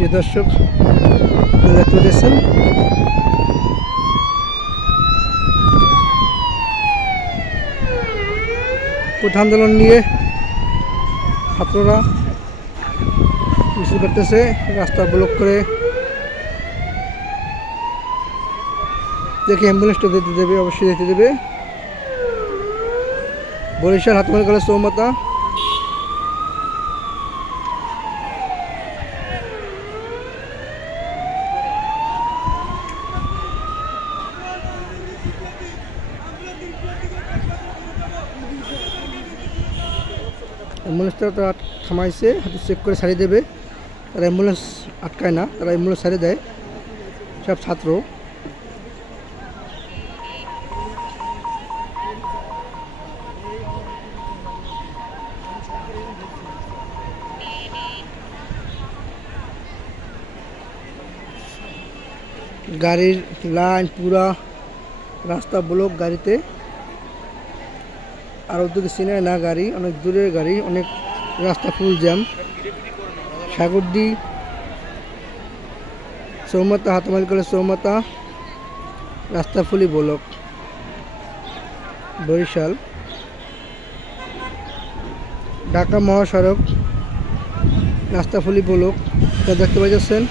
প্রিয় দর্শক দেখতে পাচ্ছেন কোটা আন্দোলন নিয়ে ছাত্ররা মিছিল করতেছে, রাস্তা ব্লক করে। দেখি অ্যাম্বুলেন্সটা যেতে দেবে, অবশ্যই যেতে দেবে। বরিশাল হাতমারি কলেজ চৌমাথা। অ্যাম্বুলেন্সটা তারা থামাইছে, হাতে চেক করে ছাড়িয়ে দেবে। তারা অ্যাম্বুলেন্স আটকায় না, তারা অ্যাম্বুলেন্স ছাড়িয়ে দেয়। সব ছাত্র গাড়ির লাইন পুরা রাস্তা ব্লক গাড়িতে। আর ওদিকে চিনায় না গাড়ি, অনেক দূরের গাড়ি, অনেক রাস্তা ফুল জ্যাম। সাগরদি চৌমাথা, হাতমারি কলেজ চৌমাথা, রাস্তা ফুলি ব্লক। বরিশাল ঢাকা মহাসড়ক, রাস্তা ফুলি ব্লক। তা দেখতে পাচ্ছেন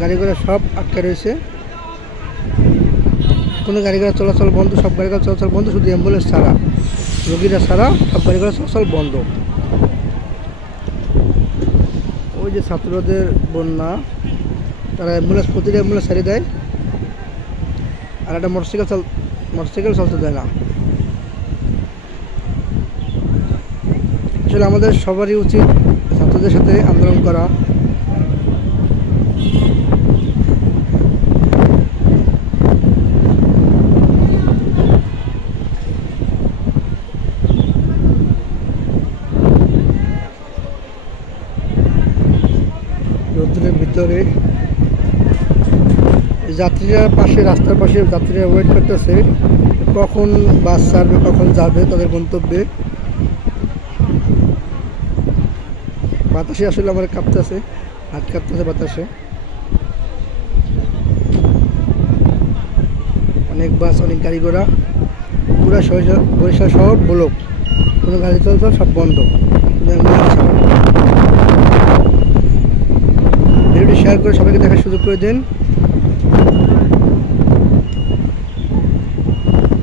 গাড়ি ঘোড়া সব আটকে রয়েছে, কোনো গাড়ি ঘোড়া চলাচল বন্ধ, সব গাড়ি ঘোড়া চলাচল বন্ধ, শুধু অ্যাম্বুলেন্স ছাড়া, রোগীরা ছাড়া সব গাড়ি ঘোড়া চলাচল বন্ধ। ওই যে ছাত্রদের বন্যা, তারা অ্যাম্বুলেন্স প্রতিটা অ্যাম্বুলেন্স ছাড়িয়ে দেয়, আর একটা মোটরসাইকেল চলতে দেয় না। আসলে আমাদের সবারই উচিত ছাত্রদের সাথে আন্দোলন করা। রোদ্রের ভিতরে যাত্রীরা পাশে, রাস্তার পাশে যাত্রীরা ওয়েট করতেছে কখন বাস ছাড়বে, কখন যাবে তাদের গন্তব্যে। বাতাসে আসলে আমার কাঁপতেছে, হাত কাঁপতেছে বাতাসে। অনেক বাস, অনেক গাড়ি ঘোড়া, পুরা বরিশাল শহর ব্লক, কোনো গাড়ি চলাচল সব বন্ধ। ভিডিওটি শেয়ার করে সবাইকে দেখার সুযোগ করে দিন।